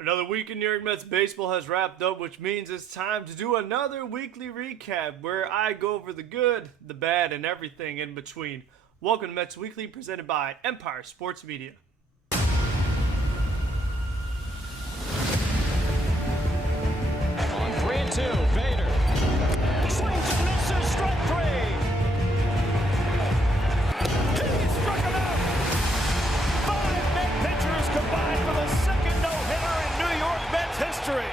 Another week in New York Mets baseball has wrapped up, which means it's time to do another weekly recap where I go over the good, the bad, and everything in between. Welcome to Mets Weekly, presented by Empire Sports Media. On 3-2, Vader swings and misses, strike three. He struck him out. 5 Met pitchers combined for the second no-hitter in New York Mets history.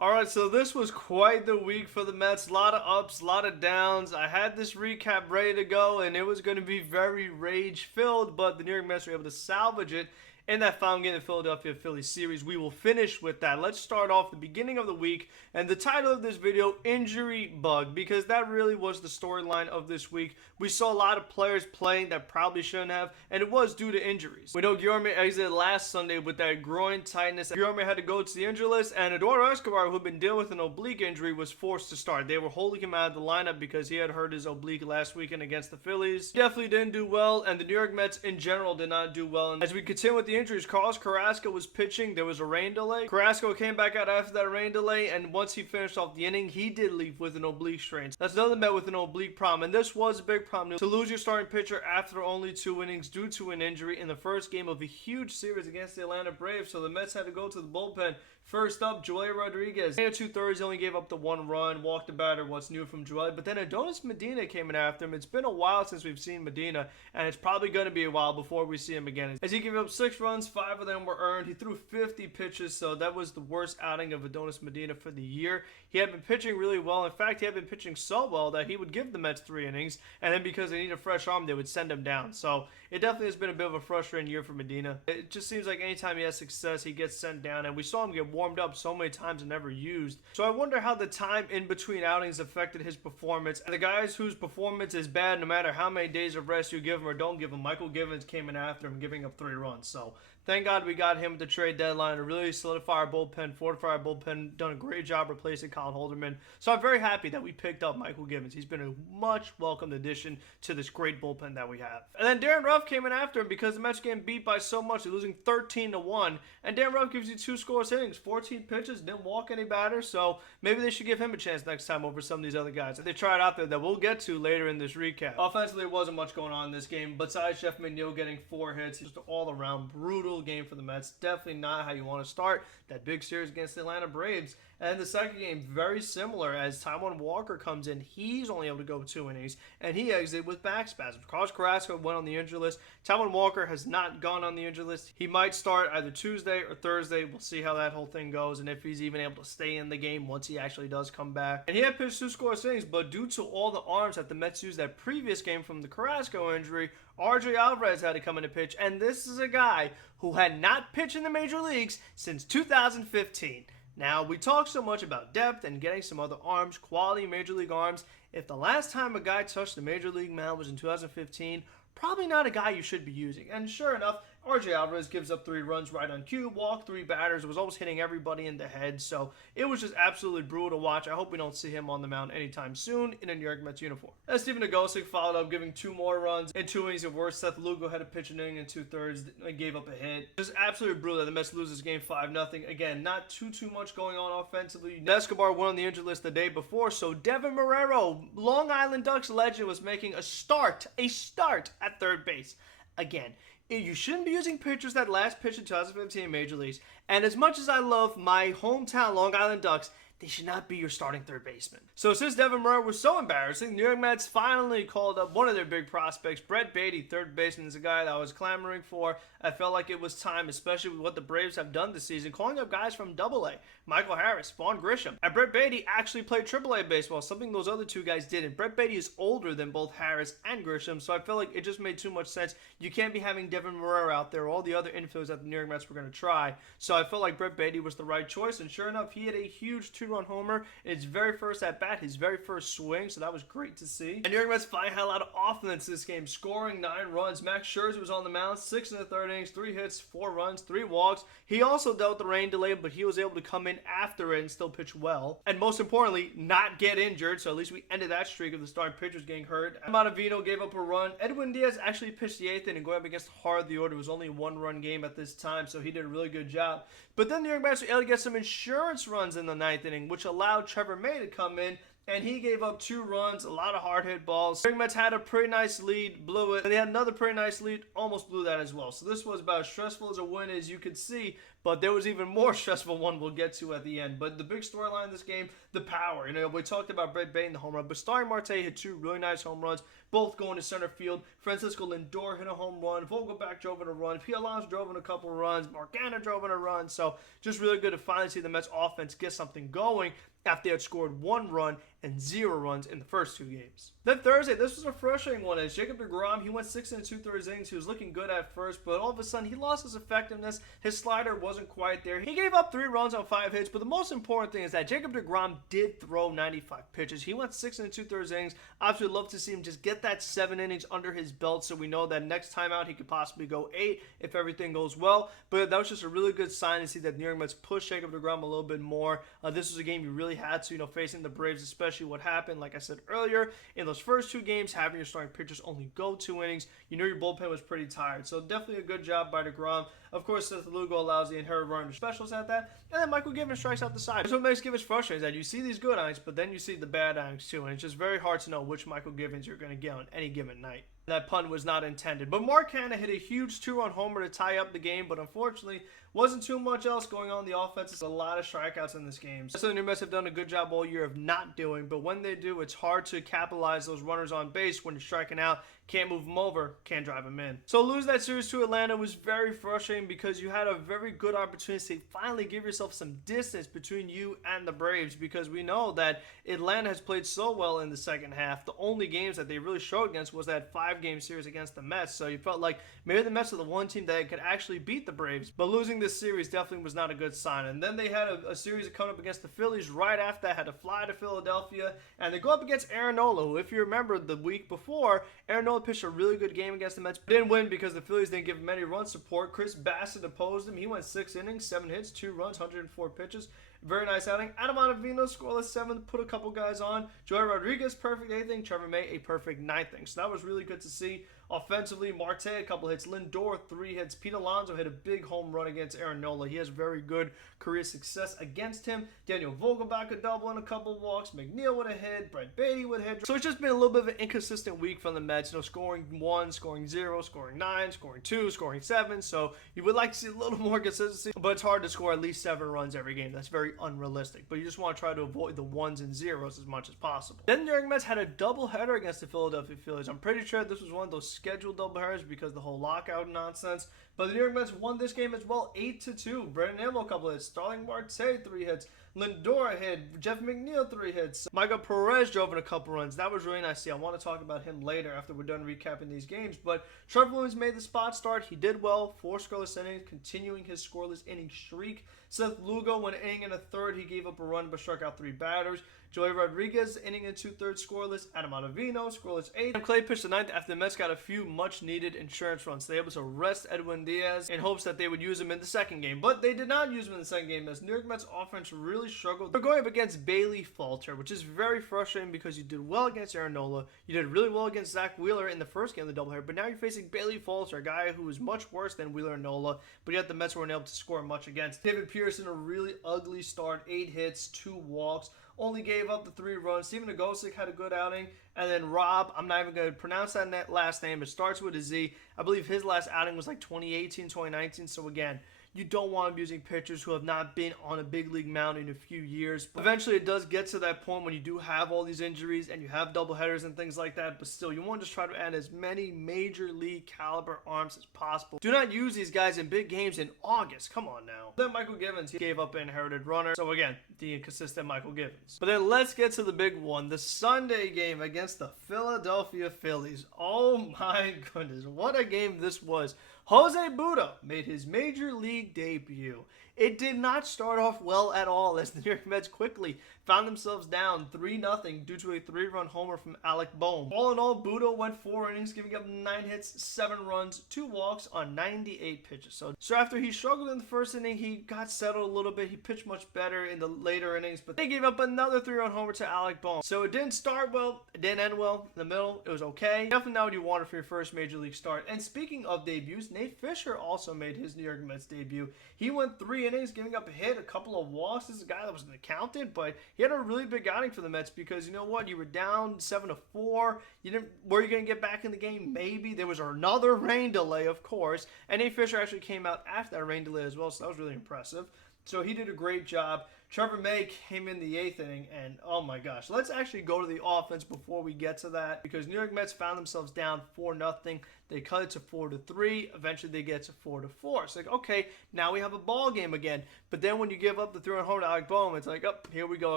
Alright, so this was quite the week for the Mets. A lot of ups, a lot of downs. I had this recap ready to go, and it was going to be very rage-filled, but the New York Mets were able to salvage it in that final game of the Philadelphia Phillies series. We will finish with that. Let's start off the beginning of the week, and the title of this video, Injury Bug, because that really was the storyline of this week. We saw a lot of players playing that probably shouldn't have, and it was due to injuries. We know Guillorme exited last Sunday with that groin tightness. Guillorme had to go to the injury list, and Eduardo Escobar, who had been dealing with an oblique injury, was forced to start. They were holding him out of the lineup because he had hurt his oblique last weekend against the Phillies. Definitely didn't do well, and the New York Mets in general did not do well. And as we continue with the injuries, Carlos Carrasco was pitching. There was a rain delay. Carrasco came back out after that rain delay, and once he finished off the inning, he did leave with an oblique strain. That's another Met with an oblique problem, and this was a big problem. To lose your starting pitcher after only 2 innings due to an injury in the first game of a huge series against the Atlanta Braves, so the Mets had to go to the bullpen. First up, Joely Rodriguez. In 2/3, he only gave up the 1 run, walked the batter. What's new from Joely? But then Adonis Medina came in after him. It's been a while since we've seen Medina, and it's probably going to be a while before we see him again. As he gave up 6 runs, 5 of them were earned. He threw 50 pitches, so that was the worst outing of Adonis Medina for the year. He had been pitching really well. In fact, he had been pitching so well that he would give the Mets 3 innings, and then because they need a fresh arm, they would send him down. So it definitely has been a bit of a frustrating year for Medina. It just seems like anytime he has success, he gets sent down, and we saw him get warmed up so many times and never used. So I wonder how the time in between outings affected his performance. And the guys whose performance is bad, no matter how many days of rest you give him or don't give him, Michael Givens came in after him, giving up 3 runs. So thank God we got him at the trade deadline to really solidify our bullpen, fortify our bullpen, done a great job replacing Colin Holderman. So I'm very happy that we picked up Michael Givens. He's been a much welcomed addition to this great bullpen that we have. And then Darren Ruff came in after him because the Mets getting beat by so much. They're losing 13-1. And Darren Ruff gives you 2 scoreless innings, 14 pitches, didn't walk any batters. So maybe they should give him a chance next time over some of these other guys that they tried out there that we'll get to later in this recap. Offensively, there wasn't much going on in this game. Besides Jeff McNeil getting 4 hits, just an all-around brutal game for the Mets. Definitely not how you want to start that big series against the Atlanta Braves. And the second game, very similar, as Taijuan Walker comes in. He's only able to go 2 innings, and he exited with back spasms. Carlos Carrasco went on the injury list. Taijuan Walker has not gone on the injury list. He might start either Tuesday or Thursday. We'll see how that whole thing goes, and if he's even able to stay in the game once he actually does come back. And he had pitched 2 scoreless innings, but due to all the arms that the Mets used that previous game from the Carrasco injury, RJ Alvarez had to come in to pitch, and this is a guy who had not pitched in the major leagues since 2015. Now, we talk so much about depth and getting some other arms, quality major league arms. If the last time a guy touched the major league mound was in 2015, probably not a guy you should be using. And sure enough, RJ Alvarez gives up 3 runs right on cue, walked 3 batters, was almost hitting everybody in the head, so it was just absolutely brutal to watch. I hope we don't see him on the mound anytime soon in a New York Mets uniform. And Stephen Nagosic followed up, giving 2 more runs in 2 innings of worse. Seth Lugo had to pitch an inning in 2/3 and gave up a hit. Just absolutely brutal that the Mets lose this game 5-0. Again, not too much going on offensively. Escobar went on the injured list the day before, so Devin Marrero, Long Island Ducks legend, was making a start at third base. Again, you shouldn't be using pitchers that last pitched in 2015 Major Leagues. And as much as I love my hometown Long Island Ducks, they should not be your starting third baseman. So since Devin Marrero was so embarrassing, New York Mets finally called up one of their big prospects. Brett Beatty, third baseman, is a guy that I was clamoring for. I felt like it was time, especially with what the Braves have done this season, calling up guys from AA. Michael Harris, Vaughn Grisham. And Brett Beatty actually played AAA baseball, something those other 2 guys didn't. Brett Beatty is older than both Harris and Grisham, so I felt like it just made too much sense. You can't be having Devin Marrero out there, all the other infielders that the New York Mets were going to try. So I felt like Brett Beatty was the right choice, and sure enough, he had a huge 2-run homer in his very first at-bat, his very first swing, so that was great to see. And New York Mets finally had a lot of offense this game, scoring 9 runs. Max Scherzer was on the mound, 6 in the 3rd innings, 3 hits, 4 runs, 3 walks. He also dealt with the rain delay, but he was able to come in after it and still pitch well. And most importantly, not get injured, so at least we ended that streak of the starting pitchers getting hurt. Acevedo gave up a run. Edwin Diaz actually pitched the 8th inning, going up against hard the order. It was only a 1-run game at this time, so he did a really good job. But then the New York Mets were able to get some insurance runs in the 9th inning, which allowed Trevor May to come in, and he gave up 2 runs, a lot of hard hit balls. The New York Mets had a pretty nice lead, blew it, and they had another pretty nice lead, almost blew that as well. So this was about as stressful as a win as you could see, but there was even more stressful one we'll get to at the end. But the big storyline in this game, the power. You know, we talked about Brett Baty in the home run, but Starling Marte hit 2 really nice home runs, both going to center field. Francisco Lindor hit a home run. Vogelback drove in a run. P. Alonso drove in a couple runs. Marcano drove in a run. So just really good to finally see the Mets offense get something going after they had scored 1 run and 0 runs in the first 2 games. Then Thursday, this was a frustrating one as Jacob Degrom, he went 6 2/3 innings. He was looking good at first, but all of a sudden he lost his effectiveness. His slider wasn't quite there. He gave up 3 runs on 5 hits, but the most important thing is that Jacob Degrom did throw 95 pitches. He went 6 2/3 innings. Obviously, love to see him just get that 7 innings under his belt so we know that next time out he could possibly go 8 if everything goes well. But that was just a really good sign to see that the New York Mets push Jacob Degrom a little bit more. This was a game you really had to, facing the Braves, especially what happened, like I said earlier, in those first 2 games, having your starting pitchers only go 2 innings, your bullpen was pretty tired. So definitely a good job by Degrom. Of course, Seth Lugo allows the inherited runner specials at that, and then Michael Givens strikes out the side. That's what makes Givens frustrating, is that you see these good innings, but then you see the bad innings too, and it's just very hard to know which Michael Givens you're going to get on any given night. That pun was not intended. But Mark Canha hit a huge 2-run homer to tie up the game, but unfortunately, wasn't too much else going on in the offense. There's a lot of strikeouts in this game. So the New Mets have done a good job all year of not doing, but when they do, it's hard to capitalize those runners on base when you're striking out. Can't move them over, can't drive them in. So lose that series to Atlanta was very frustrating because you had a very good opportunity to finally give yourself some distance between you and the Braves, because we know that Atlanta has played so well in the second half. The only games that they really showed against was that 5-game series against the Mets. So you felt like maybe the Mets are the one team that could actually beat the Braves. But losing this series definitely was not a good sign. And then they had a series coming up against the Phillies right after that, had to fly to Philadelphia, and they go up against Aaron Nola, who, if you remember the week before, Aaron Nola pitched a really good game against the Mets, but didn't win because the Phillies didn't give him any run support. Chris Bassett opposed him. He went 6 innings, 7 hits, 2 runs, 104 pitches. Very nice outing. Adam Ottavino scoreless 7, put a couple guys on. Joey Rodriguez, perfect 8th inning. Trevor May, a perfect 9th inning. So that was really good to see. Offensively, Marte, a couple hits. Lindor, 3 hits. Pete Alonso hit a big home run against Aaron Nola. He has very good career success against him. Daniel Vogelback a double and a couple walks. McNeil with a hit. Brett Baty with a hit. So it's just been a little bit of an inconsistent week from the Mets. Scoring 1, scoring 0, scoring 9, scoring 2, scoring 7. So you would like to see a little more consistency, but it's hard to score at least 7 runs every game. That's very unrealistic. But you just want to try to avoid the 1s and 0s as much as possible. Then the New York Mets had a doubleheader against the Philadelphia Phillies. I'm pretty sure this was one of those scheduled doubleheaders because of the whole lockout nonsense. But the New York Mets won this game as well, 8-2. Brandon Nimmo a couple hits. Starling Marte 3 hits. Lindor hit. Jeff McNeil 3 hits. Michael Perez drove in a couple runs. That was really nice to see. I want to talk about him later after we're done recapping these games. But Trevor Williams made the spot start. He did well. 4 scoreless innings, continuing his scoreless inning streak. Seth Lugo, when inning in a third, he gave up a run but struck out 3 batters. Joey Rodriguez, inning and 2/3 scoreless. Adam Ottavino, scoreless 8. And Clay pitched the 9th after the Mets got a few much-needed insurance runs. They were able to rest Edwin Diaz in hopes that they would use him in the second game. But they did not use him in the second game as New York Mets offense really struggled. They're going up against Bailey Falter, which is very frustrating because you did well against Aaron Nola. You did really well against Zach Wheeler in the first game of the doubleheader. But now you're facing Bailey Falter, a guy who is much worse than Wheeler and Nola. But yet the Mets weren't able to score much against. David Pearson, a really ugly start. 8 hits, 2 walks. Only gave up the 3 runs. Steven Nagosic had a good outing. And then Rob, I'm not even going to pronounce that last name. It starts with a Z. I believe his last outing was like 2018, 2019. So again, you don't want to be using pitchers who have not been on a big league mound in a few years. But eventually it does get to that point when you do have all these injuries and you have doubleheaders and things like that. But still, you want to just try to add as many major league caliber arms as possible. Do not use these guys in big games in August. Come on now. Then Michael Givens, he gave up an inherited runner. So again, the inconsistent Michael Givens. But then let's get to the big one. The Sunday game against the Philadelphia Phillies. Oh my goodness. What a game this was. Jose Budo made his major league debut. It did not start off well at all as the New York Mets quickly found themselves down 3-0 due to a 3-run homer from Alec Bohm. All in all, Budo went 4 innings, giving up 9 hits, 7 runs, 2 walks on 98 pitches. So after he struggled in the first inning, he got settled a little bit. He pitched much better in the later innings, but they gave up another 3-run homer to Alec Bohm. So it didn't start well, it didn't end well. In the middle, it was okay. Definitely not what you wanted for your first major league start. And speaking of debuts, Nate Fisher also made his New York Mets debut. He went 3 3 innings, giving up a hit, a couple of walks. This is a guy that was an accountant, but he had a really big outing for the Mets because you know what? You were down 7-4. Were you going to get back in the game? Maybe. There was another rain delay, of course. And Nate Fisher actually came out after that rain delay as well, so that was really impressive. So he did a great job. Trevor May came in the 8th inning, and oh my gosh. Let's actually go to the offense before we get to that, because New York Mets found themselves down 4-0. They cut it to 4-3. Eventually, they get to 4-4. It's like, okay, now we have a ball game again. But then when you give up the 3-run home to Alec Boehm, it's like, oh, here we go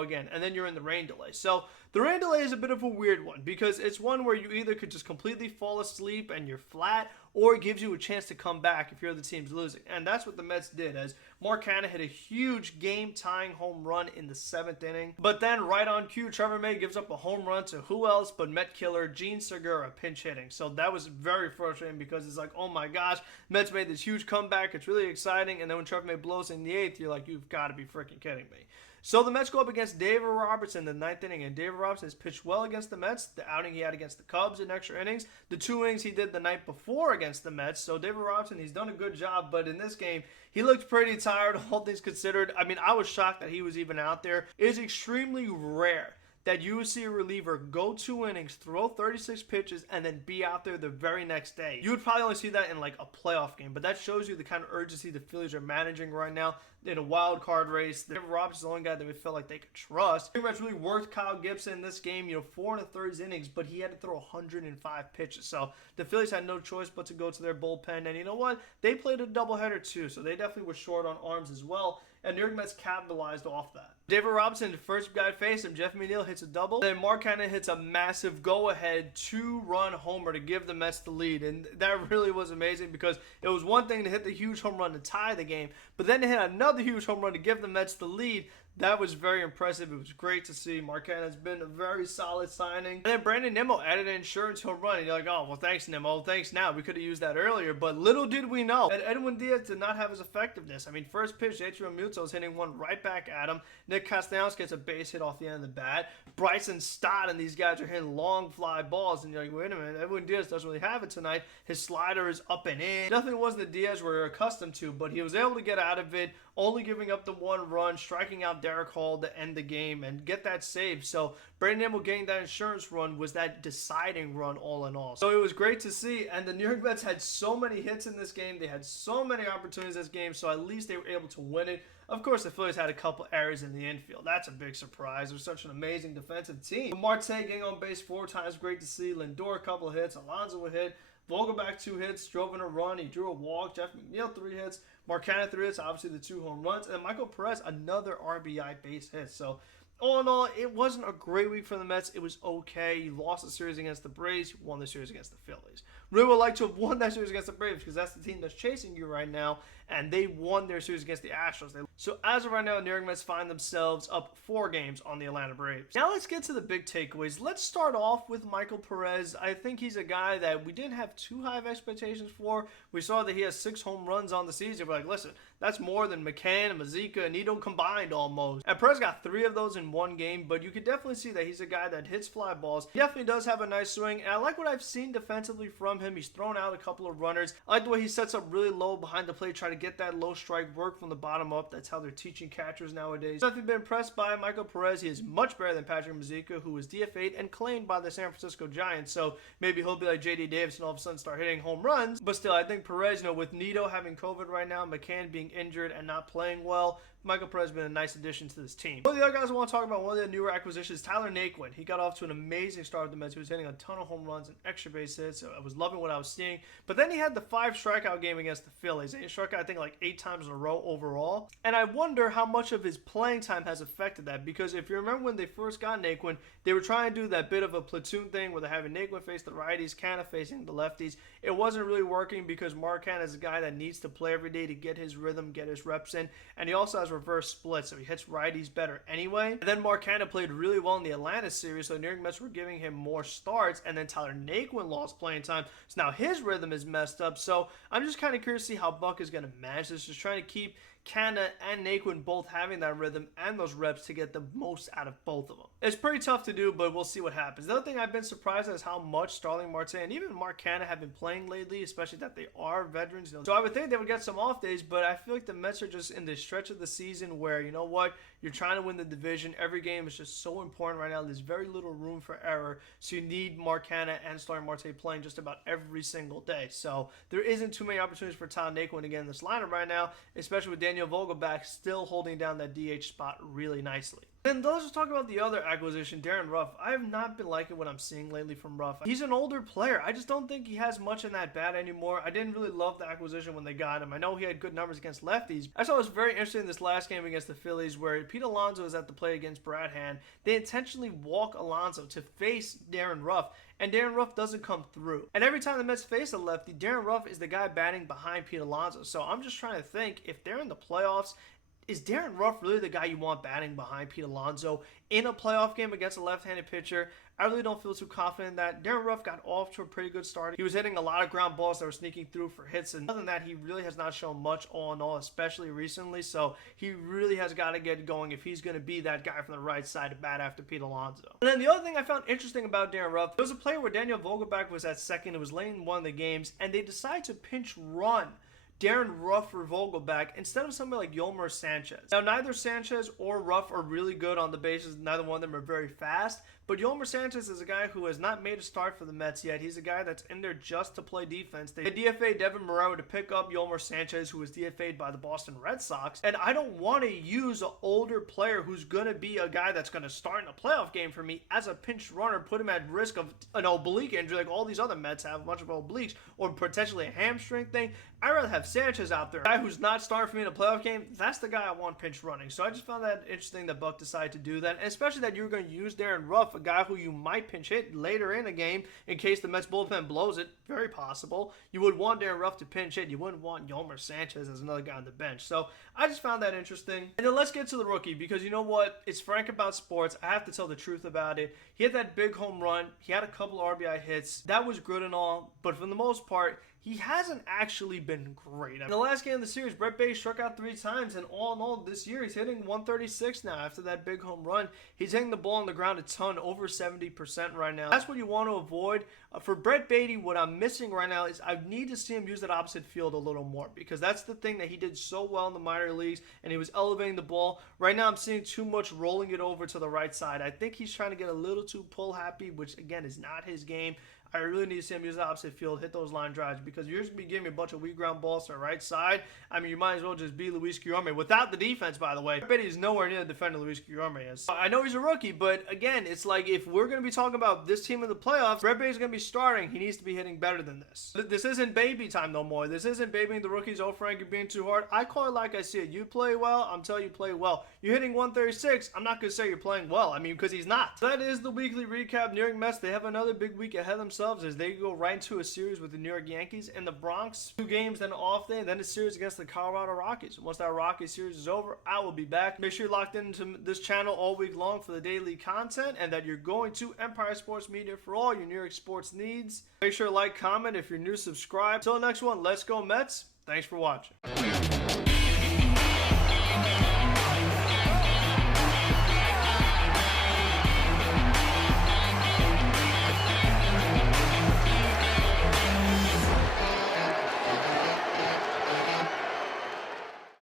again. And then you're in the rain delay. So the rain delay is a bit of a weird one, because it's one where you either could just completely fall asleep and you're flat, or it gives you a chance to come back if you're the team's losing. And that's what the Mets did, as Mark Canha hit a huge game-tying home run in the 7th inning. But then, right on cue, Trevor May gives up a home run to who else but Met killer Gene Segura pinch hitting. So that was very frustrating, because it's like, oh my gosh, Mets made this huge comeback. It's really exciting. And then when Trevor May blows in the 8th, you're like, you've got to be freaking kidding me. So the Mets go up against David Robertson in the 9th inning, and David Robertson has pitched well against the Mets. The outing he had against the Cubs in extra innings, the 2 innings he did the night before against the Mets. So David Robertson, he's done a good job, but in this game, he looked pretty tired, all things considered. I mean, I was shocked that he was even out there. It is extremely rare that you would see a reliever go 2 innings, throw 36 pitches, and then be out there the very next day. You would probably only see that in like a playoff game, but that shows you the kind of urgency the Phillies are managing right now in a wild card race. David Robertson's the only guy that we felt like they could trust. Pretty much really worked Kyle Gibson in this game, 4 1/3 innings, but he had to throw 105 pitches. So the Phillies had no choice but to go to their bullpen, and you know what? They played a doubleheader too, so they definitely were short on arms as well, and New York Mets capitalized off that. David Robertson, the first guy to face him, Jeff McNeil hits a double. Then Mark Canha hits a massive go-ahead 2-run homer to give the Mets the lead. And that really was amazing, because it was one thing to hit the huge home run to tie the game, but then to hit another huge home run to give the Mets the lead. That was very impressive. It was great to see. Mark Canha has been a very solid signing. And then Brandon Nimmo added an insurance home run. And you're like, oh, well, thanks, Nimmo. Thanks now. We could have used that earlier. But little did we know that Edwin Diaz did not have his effectiveness. I mean, first pitch, Adrian Muto is hitting one right back at him. Nick Castellanos gets a base hit off the end of the bat. Bryson Stott and these guys are hitting long fly balls. And you're like, wait a minute. Edwin Diaz doesn't really have it tonight. His slider is up and in. Nothing was the Diaz we're accustomed to, but he was able to get out of it, only giving up the 1 run, striking out Derek Hall to end the game and get that save. So Brandon Nimmo getting that insurance run was that deciding run all in all. So it was great to see, and the New York Mets had so many hits in this game. They had so many opportunities in this game, so at least they were able to win it. Of course, the Phillies had a couple errors in the infield. That's a big surprise. They're such an amazing defensive team. Marte getting on base 4 times, great to see. Lindor, a couple of hits. Alonso a hit. Vogelback 2 hits, drove in a run. He drew a walk. Jeff McNeil 3 hits. Mark Canha 3 hits, obviously the 2 home runs. And Michael Perez, another RBI base hit. So all in all, it wasn't a great week for the Mets. It was okay. You lost the series against the Braves. You won the series against the Phillies. Really would like to have won that series against the Braves, because that's the team that's chasing you right now, and they won their series against the Astros. So as of right now, New York Mets find themselves up 4 games on the Atlanta Braves. Now let's get to the big takeaways. Let's start off with Michael Perez. I think he's a guy that we didn't have too high of expectations for. We saw that he has 6 home runs on the season. We're like, listen, that's more than McCann and Mazika and Nito combined almost. And Perez got 3 of those in 1 game, but you could definitely see that he's a guy that hits fly balls. He definitely does have a nice swing, and I like what I've seen defensively from him. He's thrown out a couple of runners. I like the way he sets up really low behind the plate, try to get that low strike work from the bottom up. That's how they're teaching catchers nowadays. I've been impressed by Michael Perez. He is much better than Patrick Mazika, who was DFA'd and claimed by the San Francisco Giants. So maybe he'll be like J.D. Davis and all of a sudden start hitting home runs. But still, I think Perez, with Nito having COVID right now, McCann being injured and not playing well, Michael Perez has been a nice addition to this team. One of the other guys I want to talk about, one of the newer acquisitions, Tyler Naikwon. He got off to an amazing start with the Mets. He was hitting a ton of home runs and extra base hits, so I was loving what I was seeing. But then he had the 5 strikeout game against the Phillies. And he struck out, I think, like 8 times in a row overall. And I wonder how much of his playing time has affected that, because if you remember when they first got Naikwon, they were trying to do that bit of a platoon thing where they're having Naikwon face the righties, Canha facing the lefties. It wasn't really working because Mark Canha is a guy that needs to play every day to get his rhythm, get his reps in, and he also has reverse splits, so he hits righties better anyway. And then Mark Canha played really well in the Atlanta series, so the New York Mets were giving him more starts, and then Tyler Naikwon lost playing time, so now his rhythm is messed up. So I'm just kind of curious to see how Buck is going to manage this, just trying to keep Canha and Naikwon both having that rhythm and those reps to get the most out of both of them. It's pretty tough to do, but we'll see what happens. The other thing I've been surprised at is how much Starling Marte and even Mark Canha have been playing lately, especially that they are veterans. So I would think they would get some off days, but I feel like the Mets are just in this stretch of the season where, you know what, you're trying to win the division. Every game is just so important right now. There's very little room for error, so you need Mark Canha and Starling Marte playing just about every single day. So there isn't too many opportunities for Tyler Naikwon to get in this lineup right now, especially with Daniel Vogelbach still holding down that DH spot really nicely. Then let's just talk about the other acquisition, Darren Ruff. I have not been liking what I'm seeing lately from Ruff. He's an older player. I just don't think he has much in that bat anymore. I didn't really love the acquisition when they got him. I know he had good numbers against lefties. I saw it was very interesting in this last game against the Phillies where Pete Alonso was at the plate against Brad Hand. They intentionally walk Alonso to face Darren Ruff, and Darren Ruff doesn't come through. And every time the Mets face a lefty, Darren Ruff is the guy batting behind Pete Alonso. So I'm just trying to think, if they're in the playoffs, is Darren Ruff really the guy you want batting behind Pete Alonso in a playoff game against a left-handed pitcher? I really don't feel too confident in that. Darren Ruff got off to a pretty good start. He was hitting a lot of ground balls that were sneaking through for hits, and other than that, he really has not shown much all in all, especially recently. So he really has got to get going if he's going to be that guy from the right side to bat after Pete Alonso. And then the other thing I found interesting about Darren Ruff, there was a play where Daniel Vogelbach was at second. It was late in one of the games, and they decided to pinch run Darren Ruff for Vogelbach instead of somebody like Yolmer Sanchez. Now, neither Sanchez or Ruff are really good on the bases. Neither one of them are very fast. But Yolmer Sanchez is a guy who has not made a start for the Mets yet. He's a guy that's in there just to play defense. They DFA'd Devin Moreau to pick up Yolmer Sanchez, who was DFA'd by the Boston Red Sox. And I don't want to use an older player who's going to be a guy that's going to start in a playoff game for me as a pinch runner, put him at risk of an oblique injury like all these other Mets have, a bunch of obliques, or potentially a hamstring thing. I'd rather have Sanchez out there. A guy who's not starting for me in a playoff game, that's the guy I want pinch running. So I just found that interesting that Buck decided to do that, and especially that you were going to use Darren Ruff, a guy who you might pinch hit later in a game in case the Mets bullpen blows it. Very possible. You would want Darren Ruff to pinch hit. You wouldn't want Yolmer Sanchez as another guy on the bench. So I just found that interesting. And then let's get to the rookie, because you know what? It's Frank About Sports. I have to tell the truth about it. He had that big home run. He had a couple RBI hits. That was good and all, but for the most part, he hasn't actually been great. In the last game of the series, Brett Beatty struck out 3 times, and all in all, this year, he's hitting 136 now after that big home run. He's hitting the ball on the ground a ton, over 70% right now. That's what you want to avoid. For Brett Beatty, what I'm missing right now is I need to see him use that opposite field a little more, because that's the thing that he did so well in the minor leagues, and he was elevating the ball. Right now, I'm seeing too much rolling it over to the right side. I think he's trying to get a little too pull happy, which, again, is not his game. I really need to see him use the opposite field, hit those line drives, because you're just going to be giving me a bunch of weak ground balls to the right side. I mean, you might as well just be Luis Guillorme without the defense, by the way. I bet he's nowhere near the defender Luis Guillorme is. I know he's a rookie, but again, it's like if we're going to be talking about this team in the playoffs, Brett Beatty's going to be starting. He needs to be hitting better than this. This isn't baby time no more. This isn't babying the rookies. Oh, Frank, you're being too hard. I call it like I see it. You play well, I'm telling you play well. You're hitting 136. I'm not going to say you're playing well. I mean, because he's not. So that is the weekly recap. New York Mets, they have another big week ahead of themselves as they go right into a series with the New York Yankees in the Bronx. 2 games, then an off day, and then a series against the Colorado Rockies. Once that Rockies series is over, I will be back. Make sure you're locked into this channel all week long for the daily content, and that you're going to Empire Sports Media for all your New York sports needs. Make sure to like, comment. If you're new, subscribe. Until the next one, let's go Mets. Thanks for watching.